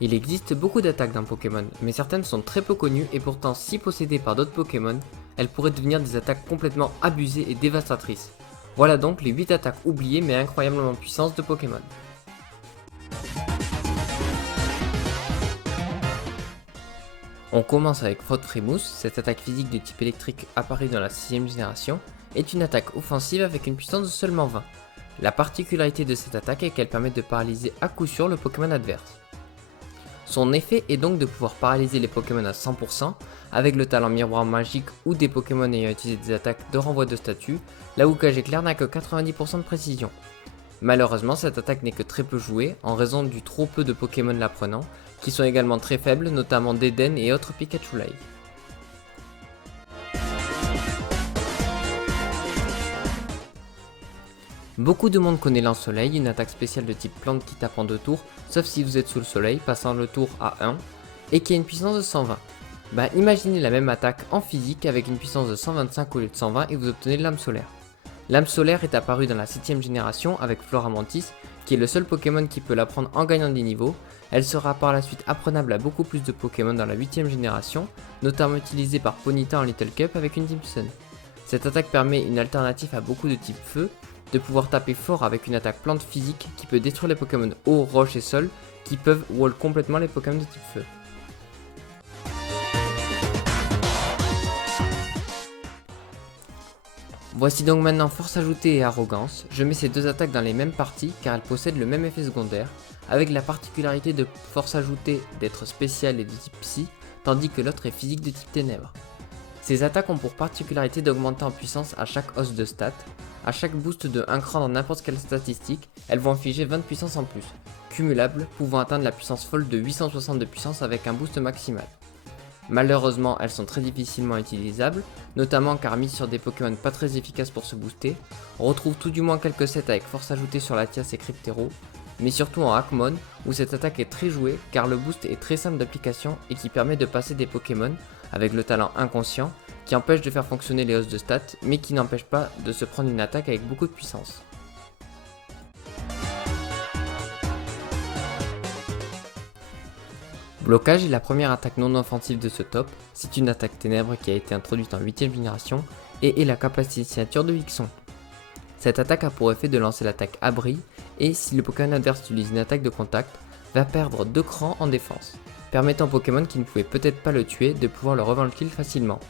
Il existe beaucoup d'attaques dans Pokémon, mais certaines sont très peu connues et pourtant si possédées par d'autres Pokémon, elles pourraient devenir des attaques complètement abusées et dévastatrices. Voilà donc les 8 attaques oubliées mais incroyablement puissantes de Pokémon. On commence avec Frotfrémousse, cette attaque physique de type électrique apparue dans la 6ème génération, est une attaque offensive avec une puissance de seulement 20. La particularité de cette attaque est qu'elle permet de paralyser à coup sûr le Pokémon adverse. Son effet est donc de pouvoir paralyser les Pokémon à 100%, avec le talent miroir magique ou des Pokémon ayant utilisé des attaques de renvoi de statut, là où Cage Éclair n'a que 90% de précision. Malheureusement, cette attaque n'est que très peu jouée, en raison du trop peu de Pokémon l'apprenant, qui sont également très faibles, notamment Deden et autres Pikachu-like. Beaucoup de monde connaît Lance-Soleil, une attaque spéciale de type plante qui tape en 2 tours, sauf si vous êtes sous le soleil, passant le tour à 1, et qui a une puissance de 120. Imaginez la même attaque en physique avec une puissance de 125 au lieu de 120 et vous obtenez l'âme solaire. L'âme solaire est apparue dans la 7ème génération avec Floramantis, qui est le seul Pokémon qui peut la prendre en gagnant des niveaux. Elle sera par la suite apprenable à beaucoup plus de Pokémon dans la 8ème génération, notamment utilisée par Ponyta en Little Cup avec une Team Sun. Cette attaque permet une alternative à beaucoup de types feu, de pouvoir taper fort avec une attaque plante physique qui peut détruire les Pokémon eau, roche et sol, qui peuvent wall complètement les Pokémon de type feu. Voici donc maintenant Force ajoutée et Arrogance. Je mets ces deux attaques dans les mêmes parties car elles possèdent le même effet secondaire, avec la particularité de Force ajoutée d'être spéciale et de type Psy, tandis que l'autre est physique de type Ténèbres. Ces attaques ont pour particularité d'augmenter en puissance à chaque hausse de stats. À chaque boost de 1 cran dans n'importe quelle statistique, elles vont infliger 20 de puissance en plus, cumulable, pouvant atteindre la puissance folle de 860 de puissance avec un boost maximal. Malheureusement, elles sont très difficilement utilisables, notamment car mises sur des Pokémon pas très efficaces pour se booster. On retrouve tout du moins quelques sets avec force ajoutée sur Latias et Cryptero, mais surtout en Hackmon, où cette attaque est très jouée car le boost est très simple d'application et qui permet de passer des Pokémon avec le talent inconscient, qui empêche de faire fonctionner les hausses de stats, mais qui n'empêche pas de se prendre une attaque avec beaucoup de puissance. Blocage est la première attaque non offensive de ce top, c'est une attaque ténèbres qui a été introduite en 8ème génération et est la capacité signature de Hixon. Cette attaque a pour effet de lancer l'attaque Abri et si le Pokémon adverse utilise une attaque de contact, va perdre 2 crans en défense, permettant au Pokémon qui ne pouvait peut-être pas le tuer de pouvoir le revendre kill facilement.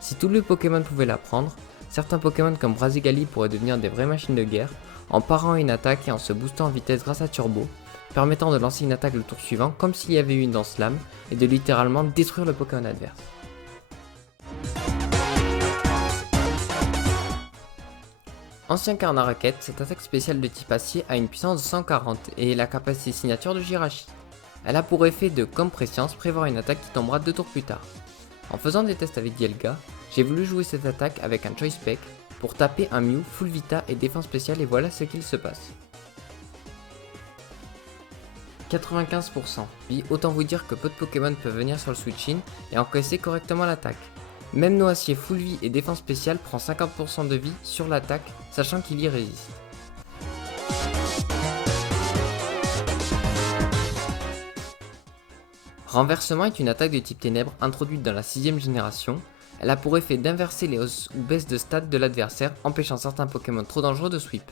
Si tous les Pokémon pouvaient la prendre, certains Pokémon comme Brazigali pourraient devenir des vraies machines de guerre en parant une attaque et en se boostant en vitesse grâce à Turbo, permettant de lancer une attaque le tour suivant comme s'il y avait eu une danse lame et de littéralement détruire le Pokémon adverse. Ancien Carna Raquette, cette attaque spéciale de type acier a une puissance de 140 et est la capacité signature de Jirachi. Elle a pour effet de, comme Prescience, prévoir une attaque qui tombera 2 tours plus tard. En faisant des tests avec Dialga, j'ai voulu jouer cette attaque avec un Choice Spec pour taper un Mew full Vita et défense spéciale et voilà ce qu'il se passe. 95%. Oui, autant vous dire que peu de Pokémon peuvent venir sur le switch-in et encaisser correctement l'attaque. Même Noacier full vie et défense spéciale prend 50% de vie sur l'attaque, sachant qu'il y résiste. Renversement est une attaque de type ténèbres introduite dans la 6ème génération. Elle a pour effet d'inverser les hausses ou baisses de stats de l'adversaire, empêchant certains Pokémon trop dangereux de sweep.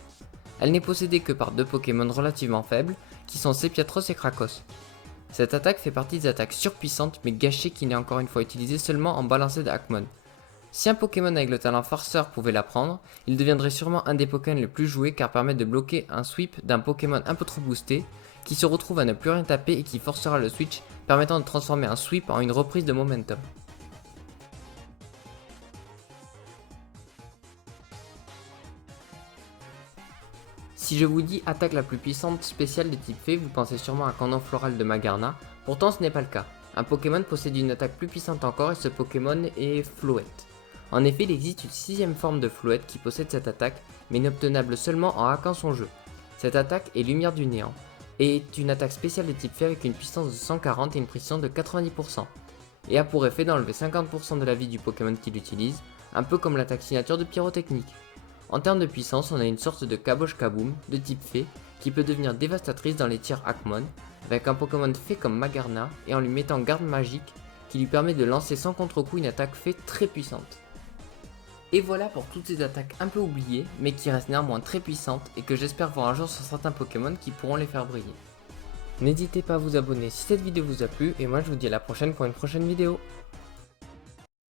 Elle n'est possédée que par 2 Pokémon relativement faibles, qui sont Sepiatros et Krakos. Cette attaque fait partie des attaques surpuissantes mais gâchées qui n'est encore une fois utilisée seulement en balancé de Hackmon. Si un Pokémon avec le talent Forceur pouvait la prendre, il deviendrait sûrement un des Pokémon les plus joués car permet de bloquer un sweep d'un Pokémon un peu trop boosté, qui se retrouve à ne plus rien taper et qui forcera le switch, permettant de transformer un sweep en une reprise de momentum. Si je vous dis attaque la plus puissante spéciale de type fée, vous pensez sûrement à Canon Floral de Magarna, pourtant ce n'est pas le cas. Un Pokémon possède une attaque plus puissante encore et ce Pokémon est Floette. En effet, il existe une 6ème forme de Floette qui possède cette attaque, mais n'est obtenable seulement en hackant son jeu. Cette attaque est Lumière du Néant, et est une attaque spéciale de type fée avec une puissance de 140 et une précision de 90%, et a pour effet d'enlever 50% de la vie du Pokémon qui l'utilise, un peu comme l'attaque signature de Pyrotechnique. En termes de puissance, on a une sorte de Kabosh Kaboom de type fée qui peut devenir dévastatrice dans les tirs Hackmon, avec un Pokémon fée comme Magarna et en lui mettant garde magique qui lui permet de lancer sans contre-coup une attaque fée très puissante. Et voilà pour toutes ces attaques un peu oubliées mais qui restent néanmoins très puissantes et que j'espère voir un jour sur certains Pokémon qui pourront les faire briller. N'hésitez pas à vous abonner si cette vidéo vous a plu et moi je vous dis à la prochaine pour une prochaine vidéo.